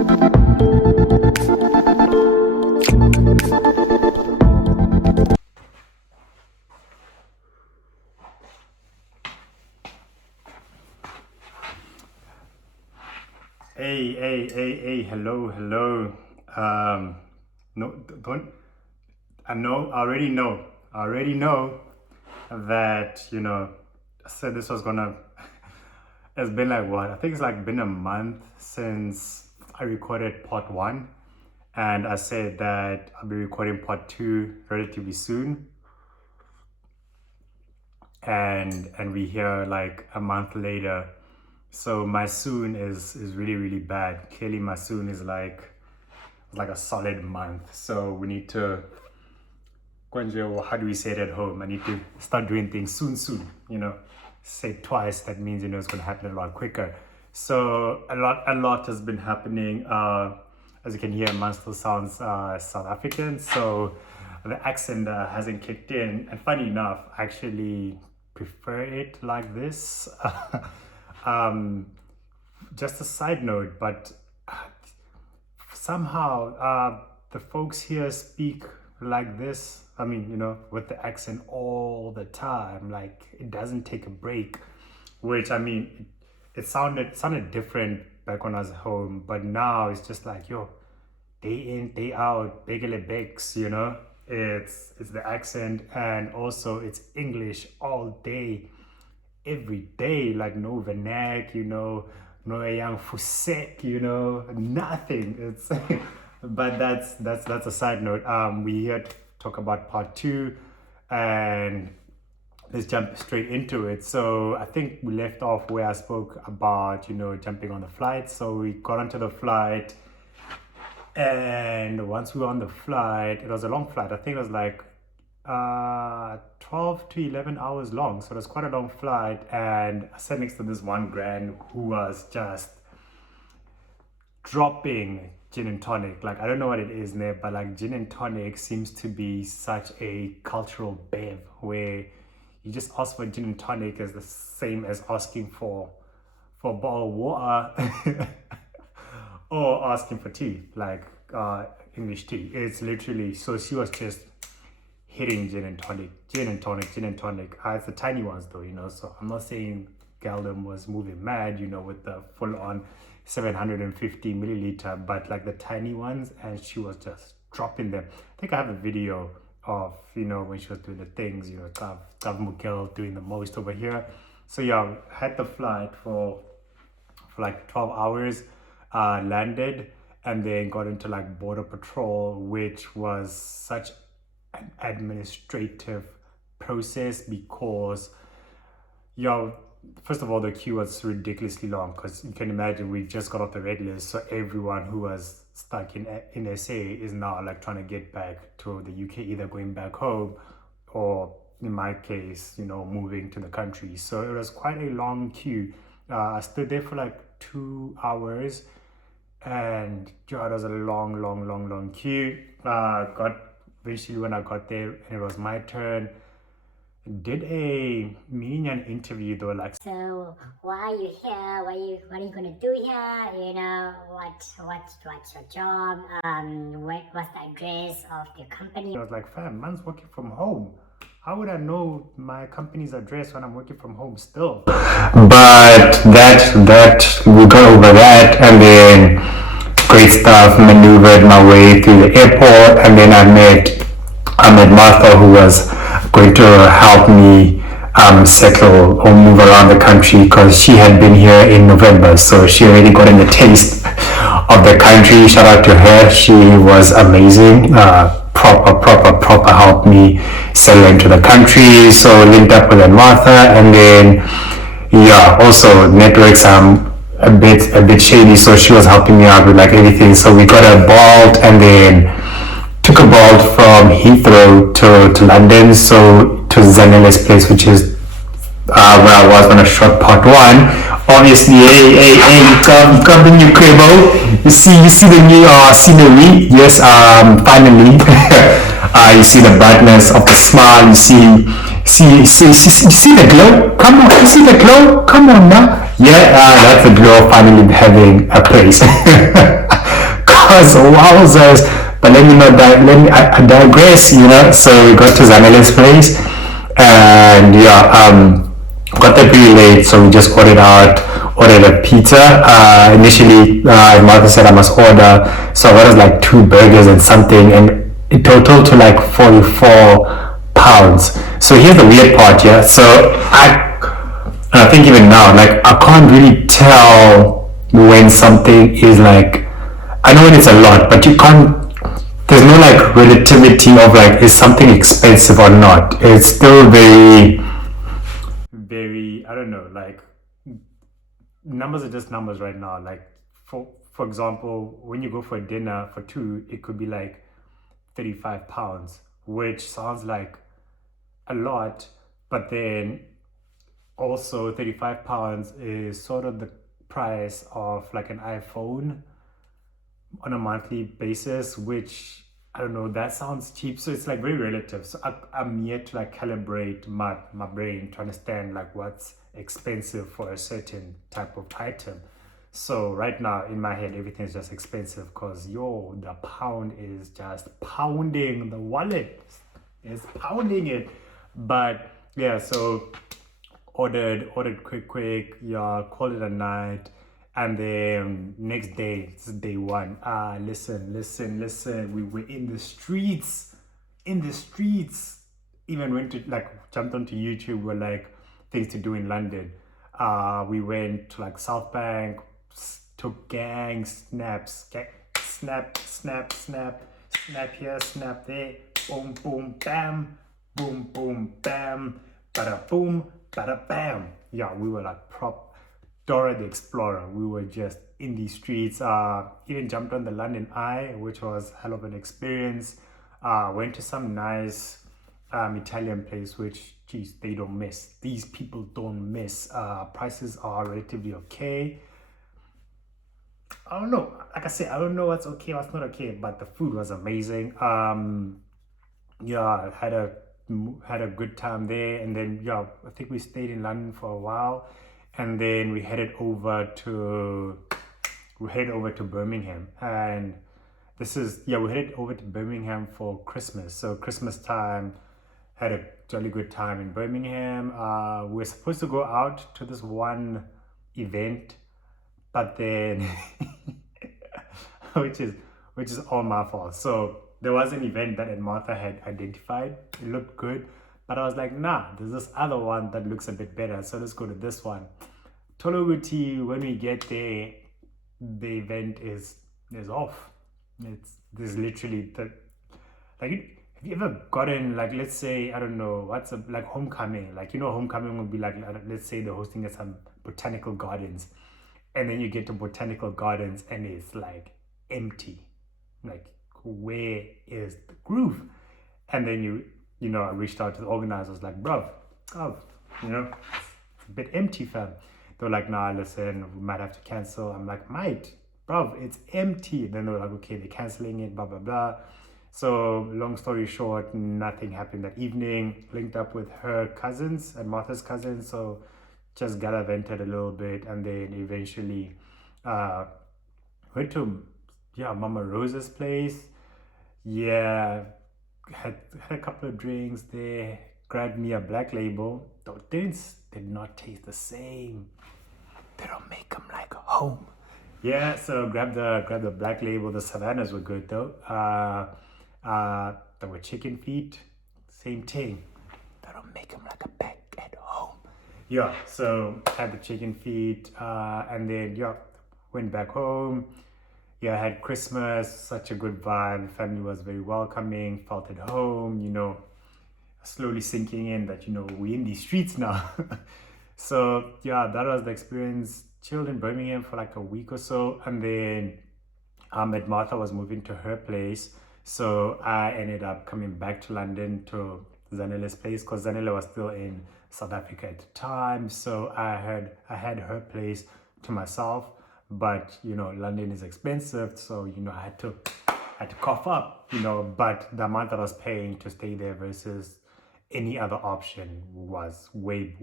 Hey, hello. No, don't. I already know that, I said this was gonna, it's been like what? I think it's like been a month since I recorded part one. And I said that I'll be recording part two relatively soon. And we here like a month later. So my soon is really bad. Clearly my soon is like a solid month. So we need to, how do we say it at home? I need to start doing things soon. Say it twice, that means it's gonna happen a lot quicker. So a lot has been happening. As you can hear, mine still sounds South African, so the accent hasn't kicked in. And funny enough, I actually prefer it like this. Just a side note, but somehow the folks here speak like this. I mean, with the accent all the time, like it doesn't take a break, which I mean, it sounded different back when I was home, but now it's just like, yo, day in, day out, begele begs, it's the accent, and also it's English all day, every day, like no vernac, no young fusek, nothing. It's but that's a side note. We here to talk about part two, and let's jump straight into it. So I think we left off where I spoke about jumping on the flight. So we got onto the flight, and once we were on the flight, it was a long flight. I think it was like 12 to 11 hours long, so it was quite a long flight. And I sat next to this one grand who was just dropping gin and tonic. Like, I don't know what it is there, but like gin and tonic seems to be such a cultural bev where you just ask for gin and tonic is the same as asking for a bottle of water or asking for tea, like English tea. It's literally, so she was just hitting gin and tonic. It's the tiny ones though, so I'm not saying Galdem was moving mad, with the full on 750 milliliter, but like the tiny ones, and she was just dropping them. I think I have a video of, when she was doing the things, Tav Mukel doing the most over here. So yeah, had the flight for like 12 hours, landed, and then got into like border patrol, which was such an administrative process because first of all, the queue was ridiculously long because you can imagine we just got off the red list, so everyone who was stuck in SA is now like trying to get back to the UK, either going back home or in my case, moving to the country. So it was quite a long queue. I stood there for like 2 hours, and it was a long queue. Eventually when I got there and it was my turn, did a mini interview though, like, so why are you here? What are you gonna do here? What's your job? What's the address of the company? I was like, fam, man's working from home. How would I know my company's address when I'm working from home still? But that we got over that, and then great stuff, maneuvered my way through the airport, and then I met Martha, who was going to help me settle or move around the country because she had been here in November, so she already got in the taste of the country. Shout out to her, she was amazing. Proper helped me settle into the country. So linked up with Martha, and then also networks a bit shady, so she was helping me out with like everything. So we got a Bolt, and then took a Bolt from Heathrow to London, so to Zanele's place, which is where I was when I shot part one. Obviously, come in your cribble. You see the new scenery. Yes, finally. You see the brightness of the smile. You see the glow. Come on, you see the glow. Come on now. Yeah, that's the glow finally having a place. because wowzers. But let me not I digress, So we got to Zanele's place, and got there pretty late, so we just ordered a pizza. Initially, Martha said I must order, so I ordered like 2 burgers and something, and it totaled to like 44 pounds. So here's the weird part, yeah. So I think even now, like I can't really tell when something is like. I know when it's a lot, but you can't. There's no like relativity of like is something expensive or not. It's still very. I don't know. Like numbers are just numbers right now. Like for example, when you go for a dinner for two, it could be like 35 pounds, which sounds like a lot, but then also 35 pounds is sort of the price of like an iPhone on a monthly basis, which I don't know, that sounds cheap. So it's like very relative. So I'm yet to like calibrate my brain to understand like what's expensive for a certain type of item. So right now in my head, everything's just expensive because the pound is just pounding the wallet. It's pounding it. But yeah, so ordered quick, yeah, called it a night. And then next day, this is day one. Listen. We were in the streets. Even went to like jumped onto YouTube. Were like things to do in London. We went to like South Bank, took gang snaps, snap here, snap there, boom boom bam, bada boom, bada bam. Yeah, we were like Dora the Explorer. We were just in these streets. Even jumped on the London Eye, which was hell of an experience. Went to some nice Italian place, which, geez, they don't miss. These people don't miss. Prices are relatively okay. I don't know. Like I said, I don't know what's okay, what's not okay, but the food was amazing. Yeah, had a good time there, and then I think we stayed in London for a while, and then we headed over to Birmingham, and we headed over to Birmingham for Christmas. So Christmas time, had a jolly good time in Birmingham. We were supposed to go out to this one event, but then which is all my fault. So there was an event that Martha had identified. It looked good, but I was like, nah, there's this other one that looks a bit better, so let's go to this one. Tologuti, when we get there, the event is off. There's literally have you ever gotten, like, let's say, I don't know, like homecoming, like, homecoming would be like, let's say they're hosting at some botanical gardens, and then you get to botanical gardens and it's like empty, like, where is the groove? And then I reached out to the organizers, like, bro, it's a bit empty, fam. They were like, nah, listen, we might have to cancel. I'm like, mate, bro, it's empty. Then they were like, okay, they're canceling it, blah blah blah. So long story short, nothing happened that evening. Linked up with her cousins and Martha's cousins, so just gallivanted a little bit, and then eventually went to Mama Rose's place. Yeah, had a couple of drinks there. Grabbed me a black label. Those drinks did not taste the same. They don't make them like home. Yeah, so grab the black label. The Savannahs were good though. There were chicken feet. Same thing. They don't make them like a back at home. Yeah, so had the chicken feet, and then went back home. Yeah, I had Christmas, such a good vibe. The family was very welcoming, felt at home, slowly sinking in that, we're in these streets now. So, that was the experience. Chilled in Birmingham for like a week or so. And then Martha was moving to her place. So I ended up coming back to London to Zanele's place because Zanele was still in South Africa at the time. So I had her place to myself. But London is expensive, so I had to cough up, but the amount that I was paying to stay there versus any other option was way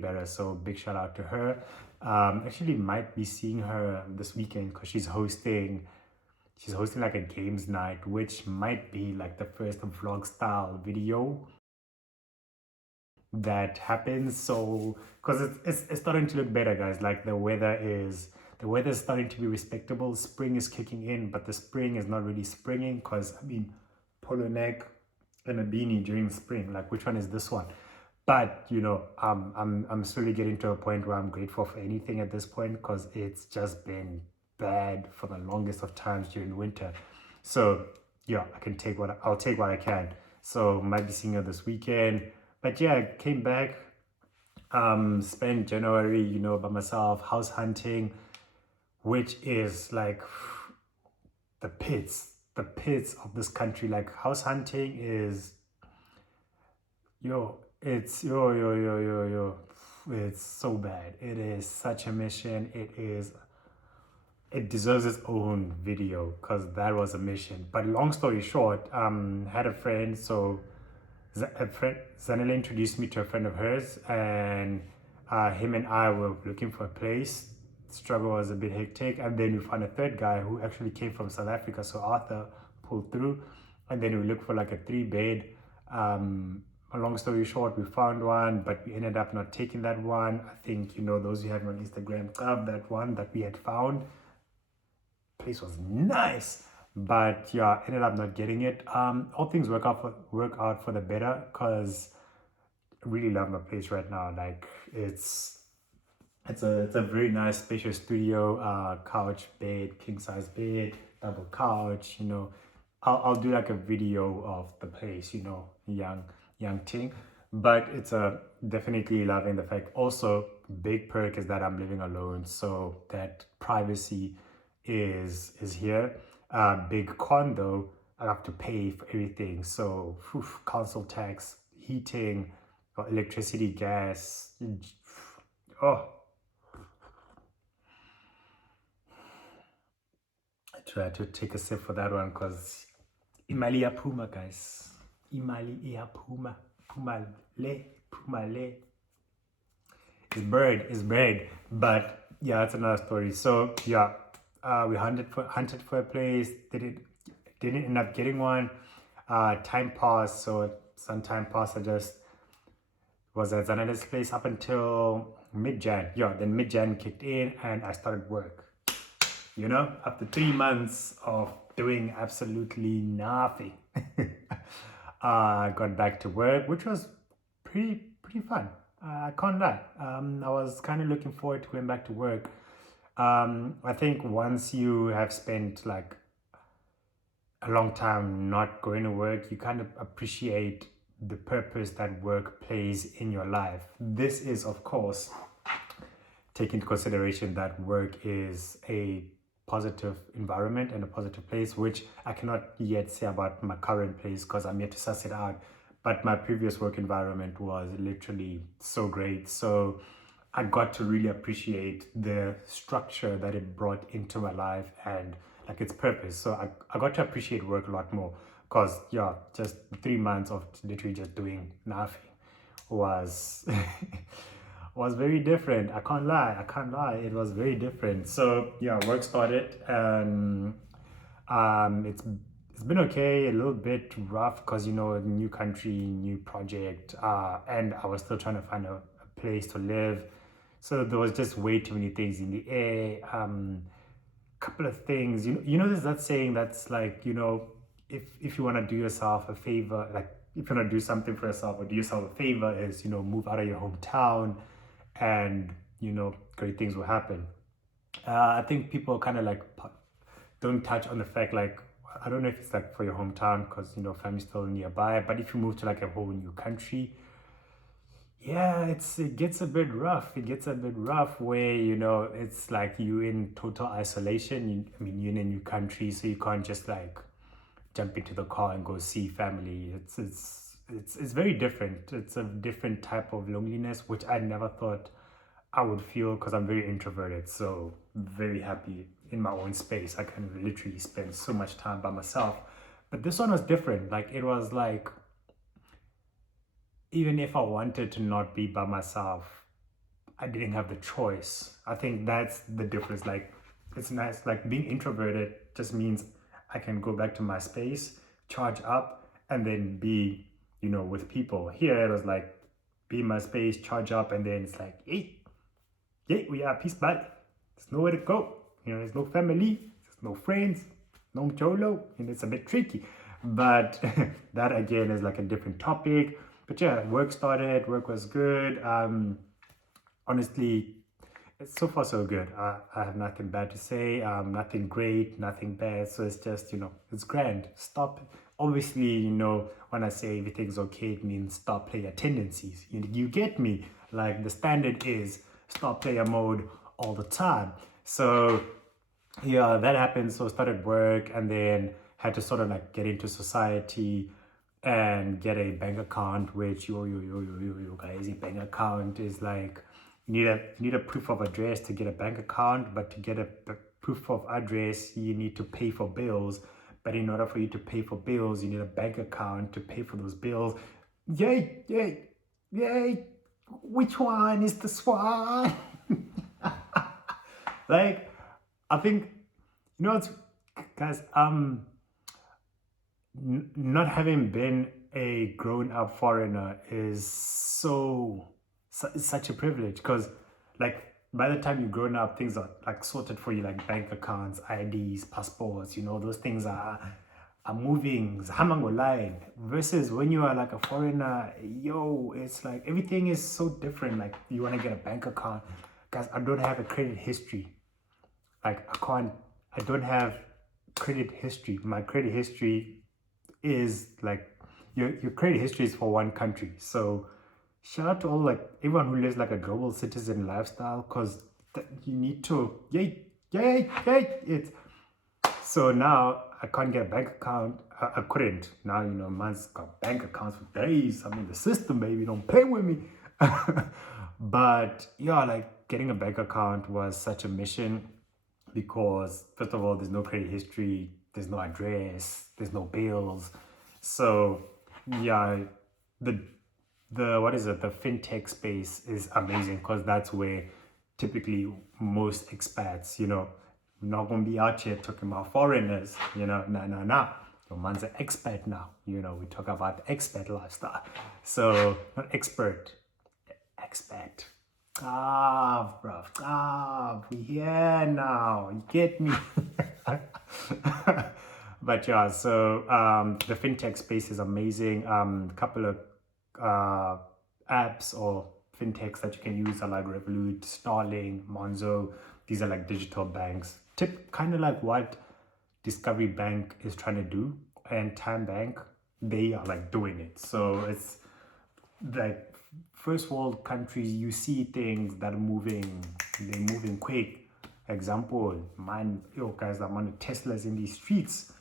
better. So big shout out to her. Actually might be seeing her this weekend because she's hosting she's hosting like a games night, which might be like the first vlog style video that happens. So because it's starting to look better, guys. Like the weather is starting to be respectable. Spring is kicking in, but the spring is not really springing, because I mean, polo neck and a beanie during spring, like which one is this one? But you know, I'm slowly getting to a point where I'm grateful for anything at this point, because it's just been bad for the longest of times during winter. So yeah, I'll take what I can. So might be seeing her this weekend. But yeah, I came back, spent January, you know, by myself, house hunting, which is like the pits of this country. Like house hunting is, it's it's so bad. It is such a mission. It deserves its own video, because that was a mission. But long story short, had a friend, so Zanele introduced me to a friend of hers, and him and I were looking for a place. Struggle was a bit hectic, and then we found a third guy who actually came from South Africa, so Arthur pulled through, and then we looked for like a 3-bed. A long story short, we found one, but we ended up not taking that one. I think, you know, those who have on Instagram, that one that we had found, place was nice, but yeah, ended up not getting it. All things work out for the better, because I really love my place right now. Like it's a very nice spacious studio, couch, bed, king size bed, double couch. You know, I'll do like a video of the place. You know, young thing, but it's a definitely loving the fact. Also, big perk is that I'm living alone, so that privacy is here. Big con though, I have to pay for everything. So council tax, heating, electricity, gas. Oh, I try to take a sip for that one, because imali ya puma, guys. Imali ya puma. Pumale. It's bird. But yeah, that's another story. So yeah, we hunted for a place. Didn't end up getting one. Time passed, so some time passed. I just was at Zanele's place up until mid-Jan. Yeah, then mid-Jan kicked in and I started work. You know, after 3 months of doing absolutely nothing, I got back to work, which was pretty fun. I can't lie. I was kind of looking forward to going back to work. I think once you have spent like a long time not going to work, you kind of appreciate the purpose that work plays in your life. This is, of course, take into consideration that work is a positive environment and a positive place, which I cannot yet say about my current place, because I'm yet to suss it out. But my previous work environment was literally so great. So I got to really appreciate the structure that it brought into my life and like its purpose. So I got to appreciate work a lot more, because yeah, just 3 months of literally just doing nothing was was very different. I can't lie, it was very different. So yeah, work started, and it's been okay, a little bit rough, because you know, new country, new project, and I was still trying to find a place to live. So there was just way too many things in the air. Couple of things, you know, there's that saying that's like, you know, if you want to do yourself a favor, like if you want to do something for yourself or do yourself a favor, is, you know, move out of your hometown, and you know, great things will happen. I think people kind of like don't touch on the fact, like, I don't know if it's like for your hometown, because you know, family's still nearby, but if you move to like a whole new country, yeah, it gets a bit rough. It gets a bit rough where, you know, it's like you in total isolation. I mean, you're in a new country, so you can't just like jump into the car and go see family. It's very different. It's a different type of loneliness, which I never thought I would feel, because I'm very introverted. So very happy in my own space. I can literally spend so much time by myself. But this one was different. Like it was like, even if I wanted to not be by myself, I didn't have the choice. I think that's the difference. Like, it's nice. Like being introverted just means I can go back to my space, charge up, and then be, with people. Here it was like, be in my space, charge up, and then it's like, hey, we are peace, bye. There's nowhere to go. There's no family, there's no friends, no Jolo, and it's a bit tricky. But that again is like a different topic. But yeah, work was good. Honestly, it's so far so good. I have nothing bad to say. Nothing great, nothing bad. So it's just, it's grand. Stop. Obviously, when I say everything's okay, it means stop player tendencies. You get me? Like the standard is stop player mode all the time. So yeah, that happened. So I started work and then had to sort of like get into society and get a bank account, which guys, a bank account is like, you need a proof of address to get a bank account, but to get a proof of address, you need to pay for bills. But in order for you to pay for bills, you need a bank account to pay for those bills. Yay! Which one is the swan? Like, I think, it's, guys, not having been a grown-up foreigner is such a privilege, because like by the time you're grown up, things are like sorted for you, like bank accounts, IDs, passports, those things are moving line, versus when you are like a foreigner, it's like everything is so different. Like you want to get a bank account, guys, I don't have a credit history. Like I don't have credit history. My credit history is like, your credit history is for one country. So shout out to all, like everyone who lives like a global citizen lifestyle, because you need to, it's, so now I can't get a bank account. I couldn't. Now, man's got bank accounts for days. I'm in the system, baby, don't play with me. But yeah, like getting a bank account was such a mission, because first of all, there's no credit history, there's no address, there's no bills. So yeah, the the fintech space is amazing, because that's where typically most expats, we're not gonna be out here talking about foreigners, nah. Your man's an expat now, we talk about the expat lifestyle. So not expert, expat. We here now, you get me? But yeah, so the fintech space is amazing. A couple of apps or fintechs that you can use are like Revolut, Starling, Monzo. These are like digital banks. Kind of like what Discovery Bank is trying to do, and Time Bank, they are like doing it. So it's like first world countries, you see things that are moving, they're moving quick. Example, guys, I'm on the Teslas in these streets.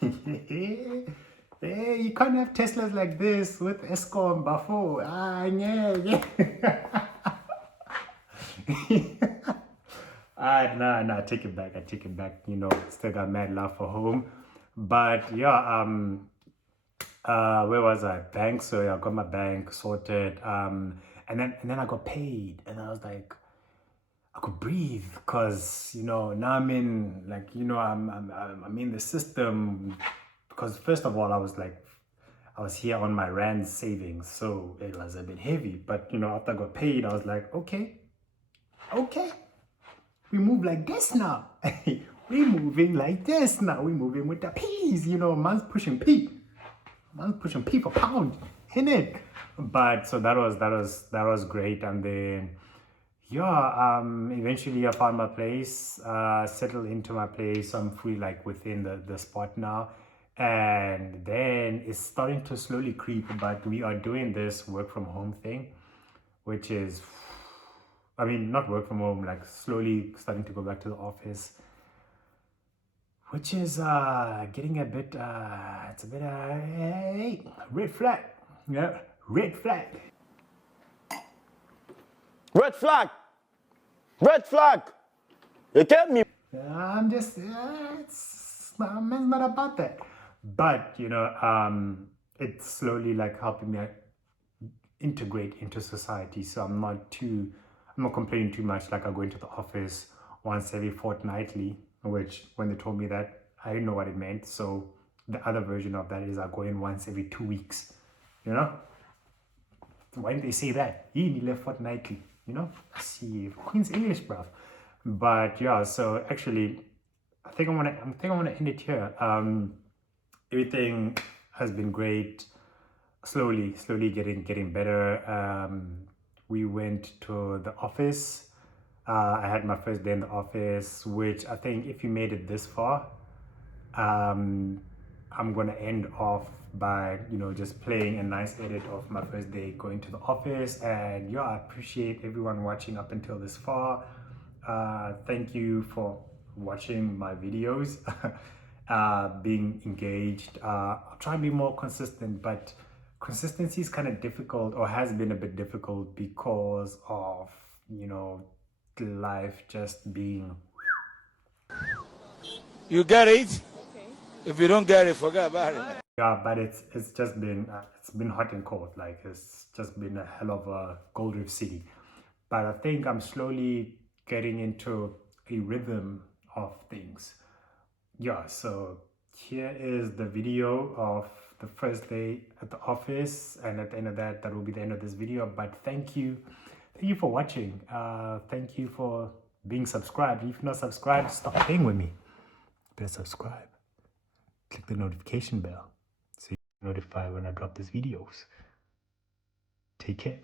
Hey, you can't have Teslas like this with Escom Bafo. Nah, I take it back. Still got mad love for home. But yeah, where was I? Bank. So yeah, I got my bank sorted. And then I got paid, and I was like, I could breathe, because now I'm in, like, I'm in the system, because first of all I was here on my rand savings, so it was a bit heavy. But after I got paid, I was like, okay, we move like this now. We moving like this now. We moving with the P's. Man's pushing P for pound, innit? But so that was great. And then yeah, eventually I found my place, settled into my place. I'm free, like within the spot now. And then it's starting to slowly creep, but we are doing this work from home thing, which is, not work from home, like slowly starting to go back to the office, which is getting a bit, it's a bit, red flag. Yeah, red flag. Red flag! Red flag! You get me? I'm just, it's not about that. But, it's slowly like helping me integrate into society. So I'm not complaining too much. Like I go into the office once every fortnightly, which when they told me that, I didn't know what it meant. So the other version of that is I go in once every 2 weeks. You know, why didn't they say that? He left fortnightly. You know, see Queen's English, bruv. But yeah, so actually, I think I want to end it here. Everything has been great. Slowly getting better. We went to the office. I had my first day in the office, which I think if you made it this far, I'm gonna end off by just playing a nice edit of my first day going to the office. And yeah, I appreciate everyone watching up until this far. Thank you for watching my videos, being engaged. I'll try and be more consistent, but consistency is kind of difficult, or has been a bit difficult, because of life just being. You get it? If you don't get it, forget about it. Yeah, but it's just been it's been hot and cold. Like, it's just been a hell of a Gold Reef city. But I think I'm slowly getting into a rhythm of things. Yeah, so here is the video of the first day at the office, and at the end of that will be the end of this video. But thank you for watching. Thank you for being subscribed. If you're not subscribed, stop playing with me. Better subscribe. Click the notification bell so you're notified when I drop these videos. Take care.